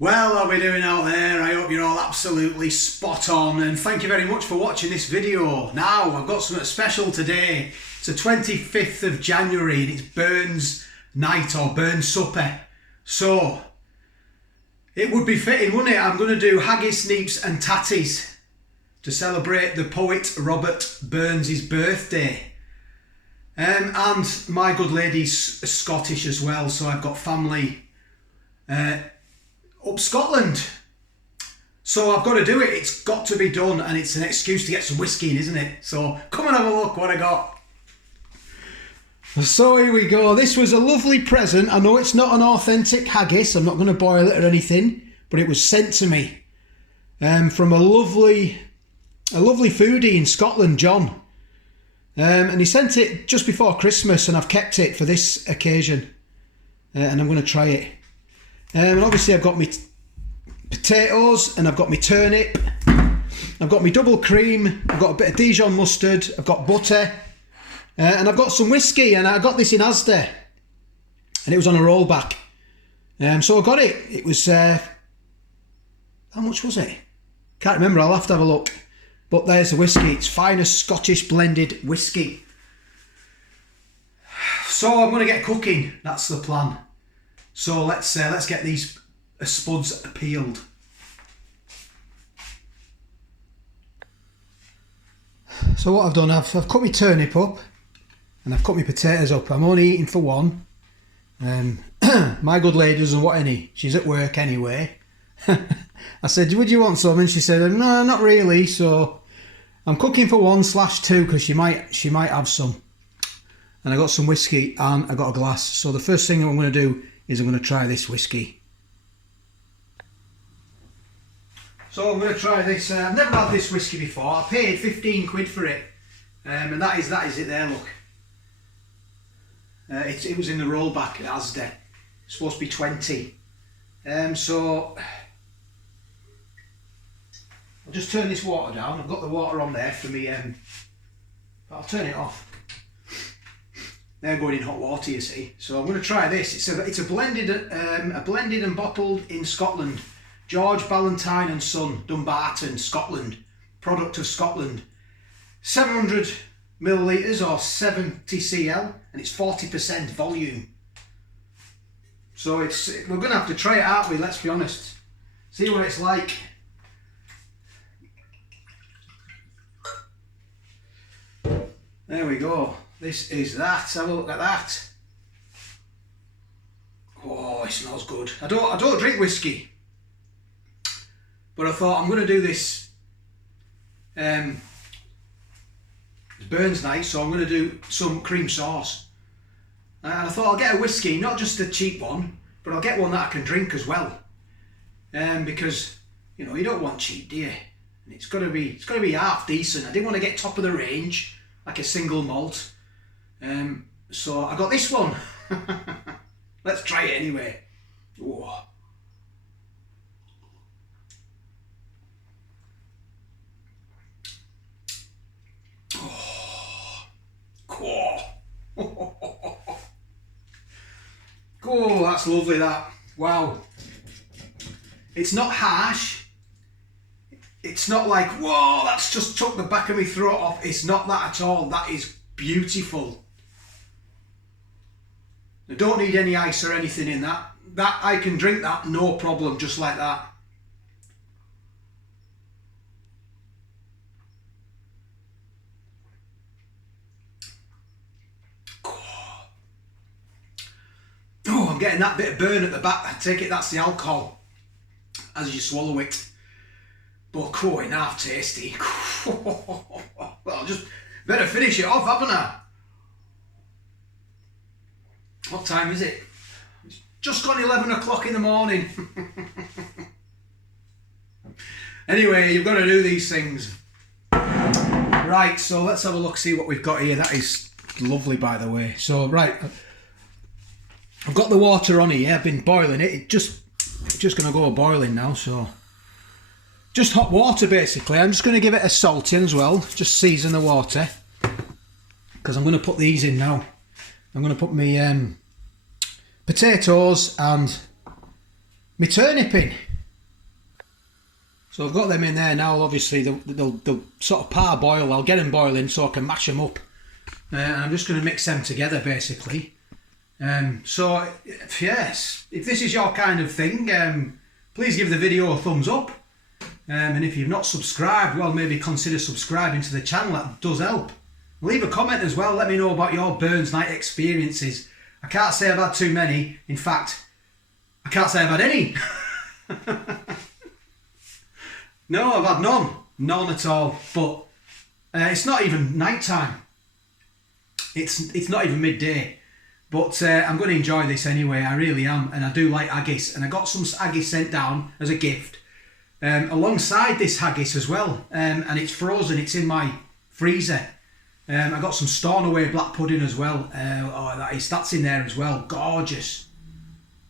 Well, how are we doing out there? I hope you're all absolutely spot on, and thank you very much for watching this video. Now, I've got something special today. It's the 25th of January and it's Burns night or Burns supper. So, it would be fitting, wouldn't it? I'm going to do Haggis Neeps and Tatties to celebrate the poet Robert Burns' birthday. And my good lady's Scottish as well, so I've got family up Scotland. So I've got to do it. It's got to be done, and it's an excuse to get some whiskey in, isn't it? So come and have a look what I got. So here we go. This was a lovely present. I know it's not an authentic haggis. I'm not going to boil it or anything, but it was sent to me from a lovely foodie in Scotland, John. And he sent it just before Christmas, and I've kept it for this occasion. And I'm going to try it. And obviously I've got my potatoes, and I've got my turnip, I've got my double cream, I've got a bit of Dijon mustard, I've got butter, and I've got some whiskey, and I got this in Asda, and it was on a rollback. So I got it. It was, how much was it? Can't remember, I'll have to have a look. But there's the whiskey. It's finest Scottish blended whiskey. So I'm going to get cooking. That's the plan. So let's get these spuds peeled. So what I've done, I've cut my turnip up and I've cut my potatoes up. I'm only eating for one. My good lady doesn't want any. She's at work anyway. I said, would you want some? And she said, no, not really. So I'm cooking for 1/2 because she might have some. And I got some whiskey and I got a glass. So the first thing I'm going to do is I'm going to try this whiskey. So I'm going to try this. I've never had this whiskey before. I paid 15 quid for it, and that is it there. Look, it was in the rollback at Asda. It's supposed to be 20. So I'll just turn this water down. I've got the water on there for me, but I'll turn it off. They're going in hot water, you see. So I'm going to try this. It's a blended and bottled in Scotland. George Ballantyne and Son, Dumbarton, Scotland. Product of Scotland. 700 millilitres or 70 cl, and it's 40% volume. So we're going to have to try it, aren't we? Let's be honest. See what it's like. There we go. This is that. Have a look at that. Oh, it smells good. I don't drink whiskey, but I thought I'm going to do this. It's Burns night, so I'm going to do some cream sauce. And I thought I'll get a whiskey, not just a cheap one, but I'll get one that I can drink as well. Because you know you don't want cheap, do you? And it's got to be half decent. I didn't want to get top of the range like a single malt. So I got this one. Let's try it anyway. Whoa. Oh, cool. Oh, that's lovely, that. Wow. It's not harsh. It's not like, whoa, that's just took the back of my throat off. It's not that at all. That is beautiful. I don't need any ice or anything in that. That I can drink that no problem, just like that. Oh, I'm getting that bit of burn at the back. I take it that's the alcohol as you swallow it. But cool, enough tasty. Well, just better finish it off, haven't I? What time is it? It's just gone 11 o'clock in the morning. Anyway, you've got to do these things. Right, so let's have a look, see what we've got here. That is lovely, by the way. So, right, I've got the water on here. I've been boiling it. It's just going to go boiling now, so just hot water, basically. I'm just going to give it a salt in as well. Just season the water, because I'm going to put these in now. I'm going to put my potatoes and my turnip in. So I've got them in there now. Obviously they'll sort of parboil. I'll get them boiling so I can mash them up. And I'm just going to mix them together basically. So yes, if this is your kind of thing, please give the video a thumbs up. And if you've not subscribed, well, maybe consider subscribing to the channel. That does help. Leave a comment as well. Let me know about your Burns night experiences. I can't say I've had too many. In fact, I can't say I've had any. No, I've had none. None at all. But it's not even night time. It's not even midday. But I'm going to enjoy this anyway. I really am. And I do like haggis. And I got some haggis sent down as a gift. Alongside this haggis as well. And it's frozen. It's in my freezer. I got some Stornoway black pudding as well. That's in there as well. Gorgeous.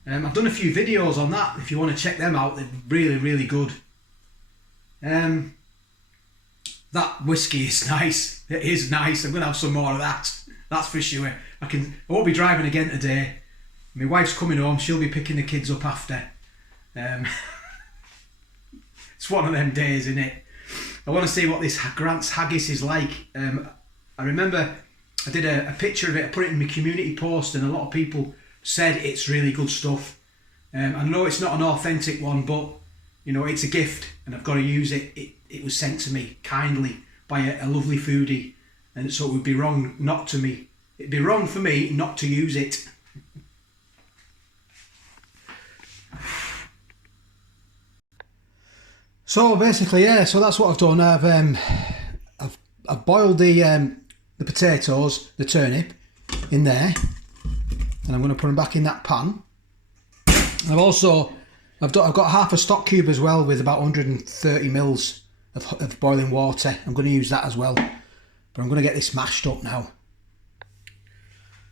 I've done a few videos on that. If you want to check them out, they're really, really good. That whiskey is nice. It is nice. I'm going to have some more of that. That's for sure. I won't be driving again today. My wife's coming home. She'll be picking the kids up after. It's one of them days, isn't it? I want to see what this Grant's haggis is like. I remember I did a picture of it. I put it in my community post, and a lot of people said it's really good stuff. I know it's not an authentic one, but you know, it's a gift and I've got to use it. It was sent to me kindly by a lovely foodie, and so it would be wrong not to me. It'd be wrong for me not to use it. So basically, yeah. So that's what I've done. I've boiled the potatoes, the turnip, in there, and I'm going to put them back in that pan. And I've got half a stock cube as well with about 130 mils of boiling water. I'm going to use that as well, but I'm going to get this mashed up now.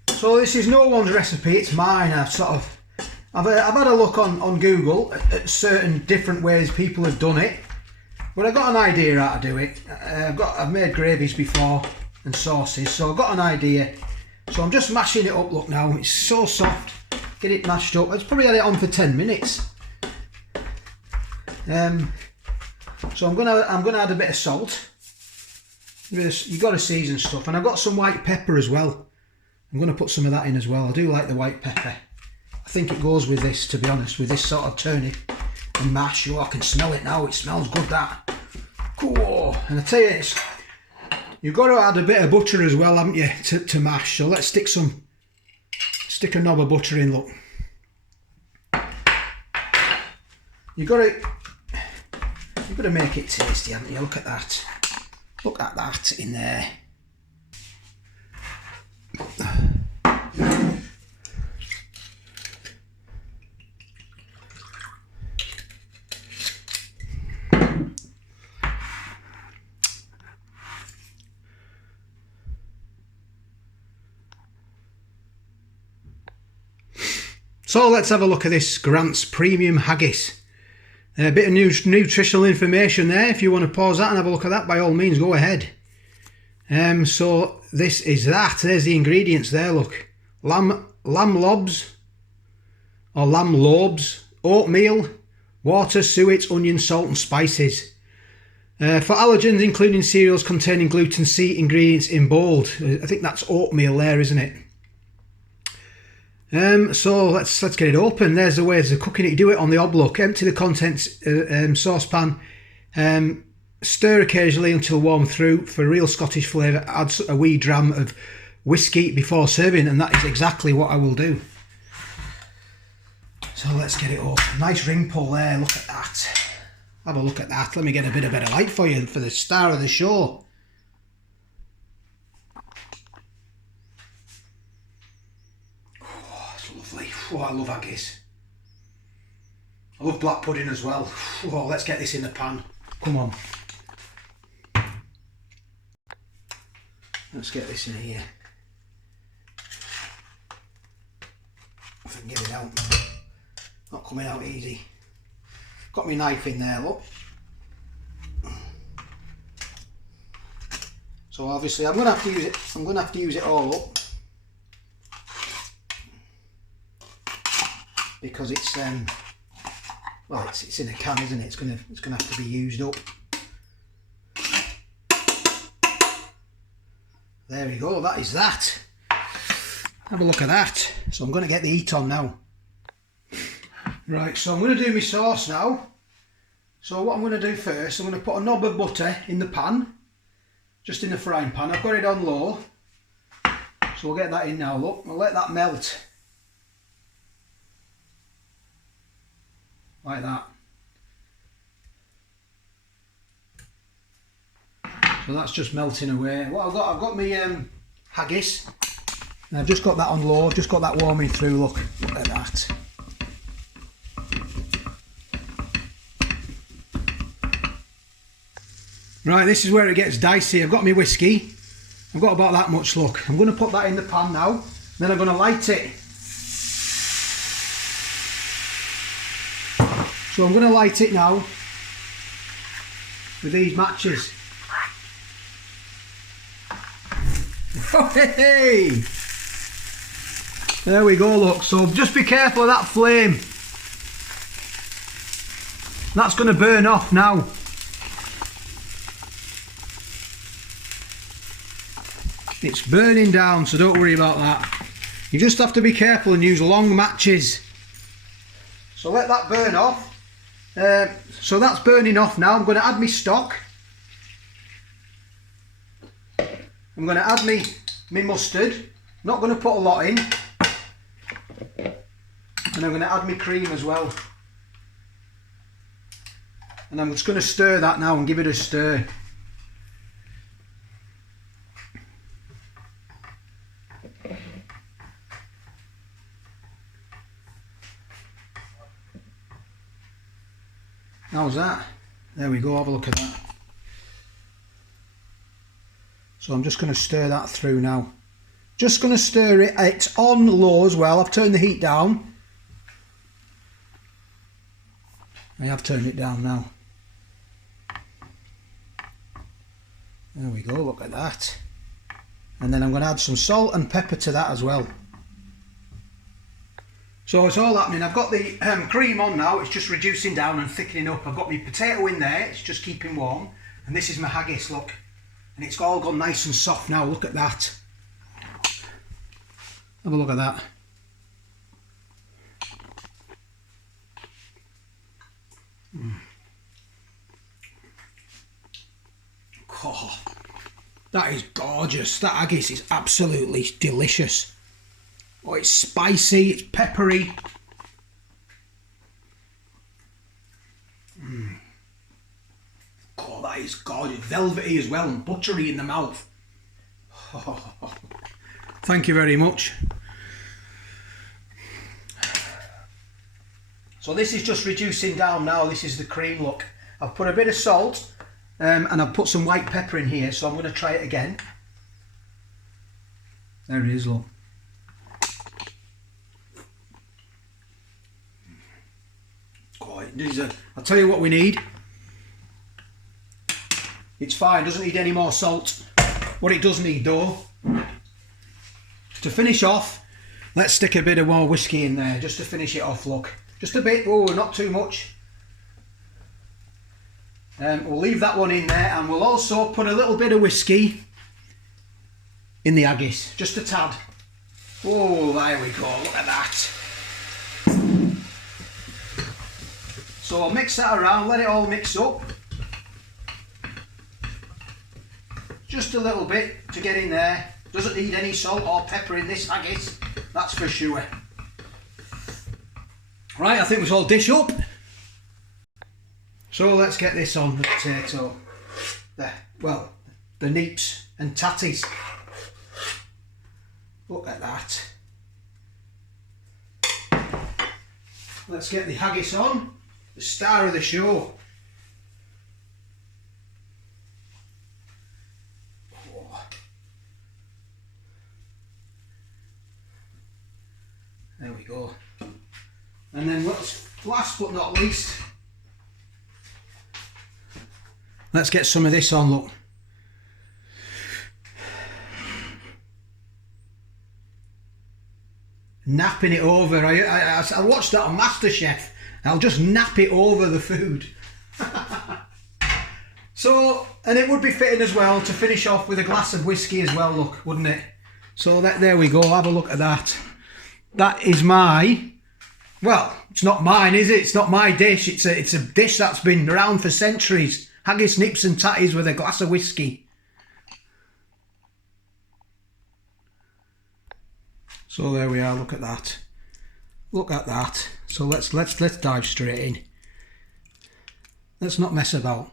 So this is no one's recipe, it's mine. I've had a look on Google at certain different ways people have done it, but I've got an idea how to do it. I've made gravies before and sauces, so I've got an idea. So I'm just mashing it up. Look now, it's so soft. Get it mashed up. I've probably had it on for 10 minutes. So I'm gonna add a bit of salt. You've got to season stuff, and I've got some white pepper as well. I'm going to put some of that in as well. I do like the white pepper. I think it goes with this, to be honest, with this sort of turnip and mash. Oh, I can smell it now. It smells good, that. Cool. And I tell you, you've got to add a bit of butter as well, haven't you, to mash. So let's stick a knob of butter in. Look, you've got to make it tasty, haven't you? Look at that. Look at that in there. So let's have a look at this Grant's Premium Haggis. A bit of nutritional information there. If you want to pause that and have a look at that, by all means, go ahead. So this is that. There's the ingredients there, look. Lamb lobs, or lamb lobes, oatmeal, water, suet, onion, salt and spices. For allergens, including cereals containing gluten, see ingredients in bold. I think that's oatmeal there, isn't it? So let's get it open. There's the ways of cooking it. You do it on the oblong. Empty the contents saucepan. Stir occasionally until warm through. For real Scottish flavour, add a wee dram of whiskey before serving, and that is exactly what I will do. So let's get it open. Nice ring pull there. Look at that. Have a look at that. Let me get a bit of better light for you for the star of the show. Oh, I love haggis. I love black pudding as well. Oh, let's get this in the pan. Come on. Let's get this in here. If I can get it out. Not coming out easy. Got my knife in there, look. So obviously I'm going to have to use it. I'm going to have to use it all up. Because it's well, it's in a can, isn't it? It's gonna have to be used up. There we go, that is that. Have a look at that. So I'm going to get the heat on now. Right, so I'm going to do my sauce now. So what I'm going to do first, I'm going to put a knob of butter in the pan. Just in the frying pan. I've got it on low. So we'll get that in now, look. I'll let that melt. Like that. So that's just melting away. What I've got my haggis. And I've just got that on low, just got that warming through, look at that. Right, this is where it gets dicey. I've got my whiskey. I've got about that much, look. I'm going to put that in the pan now, then I'm going to light it. So I'm going to light it now with these matches. Oh, hey! There we go, look. So just be careful of that flame. That's going to burn off now. It's burning down, so don't worry about that. You just have to be careful and use long matches. So let that burn off. So that's burning off now. I'm going to add my stock. I'm going to add my mustard. Not going to put a lot in. And I'm going to add my cream as well. And I'm just going to stir that now and give it a stir. How's that? There we go, have a look at that. So I'm just going to stir that through now. Just going to stir it. It's on low as well. I've turned the heat down. I have turned it down now. There we go, look at that. And then I'm going to add some salt and pepper to that as well. So it's all happening. I've got the cream on now. It's just reducing down and thickening up. I've got my potato in there. It's just keeping warm. And this is my haggis, look. And it's all gone nice and soft now. Look at that. Have a look at that. Oh, that is gorgeous. That haggis is absolutely delicious. Oh, it's spicy, it's peppery. Oh, that is gorgeous. Velvety as well and buttery in the mouth. Oh, thank you very much. So this is just reducing down now. This is the cream, look. I've put a bit of salt and I've put some white pepper in here, so I'm going to try it again. There it is, look. I'll tell you what we need. It's fine, doesn't need any more salt. What it does need though, to finish off, let's stick a bit of more whiskey in there just to finish it off, look. Just a bit, oh, not too much. We'll leave that one in there, and we'll also put a little bit of whiskey in the haggis, just a tad. Oh, there we go, look at that. So I'll mix that around, let it all mix up. Just a little bit to get in there. Doesn't need any salt or pepper in this haggis, that's for sure. Right, I think we shall dish up. So let's get this on the potato. The Neeps and Tatties. Look at that. Let's get the haggis on. The star of the show. Oh. There we go. And then last but not least, let's get some of this on, look. Napping it over. I watched that on MasterChef, I'll just nap it over the food. So, and it would be fitting as well to finish off with a glass of whiskey as well, look, wouldn't it? So there we go, have a look at that. That is my, well, it's not mine, is it? It's not my dish. It's a dish that's been around for centuries. Haggis Neeps and Tatties with a glass of whiskey. So there we are, look at that. Look at that. So let's dive straight in. Let's not mess about.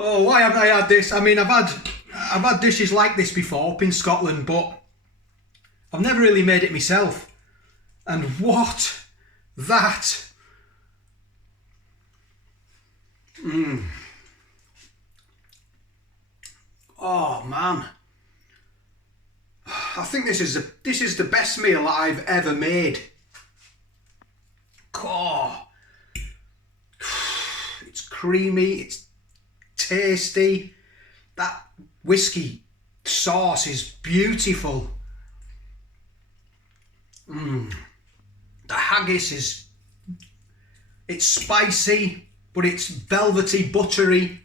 Oh, why haven't I had this? I mean, I've had dishes like this before up in Scotland, but I've never really made it myself. And what that? Oh man, I think this is the best meal that I've ever made. Oh, it's creamy. It's tasty. That whiskey sauce is beautiful. The haggis it's spicy, but it's velvety, buttery.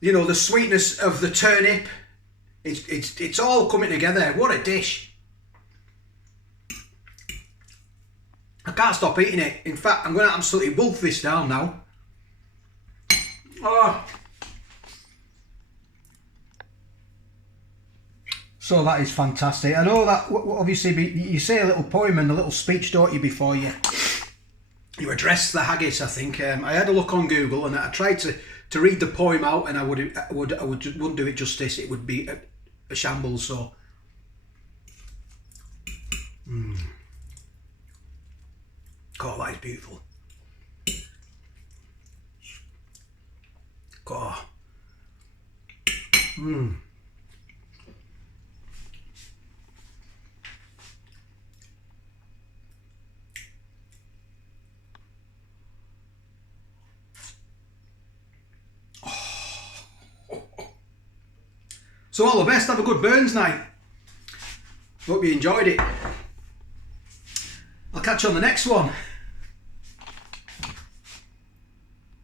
You know, the sweetness of the turnip. It's all coming together. What a dish. I can't stop eating it. In fact, I'm going to absolutely wolf this down now. Oh. So that is fantastic. I know that obviously you say a little poem and a little speech, don't you, before you address the haggis. I think I had a look on Google and I tried to read the poem out, and I wouldn't do it justice. It would be a shambles. So, God, that is beautiful. God. So all the best, have a good Burns night. Hope you enjoyed it. I'll catch you on the next one.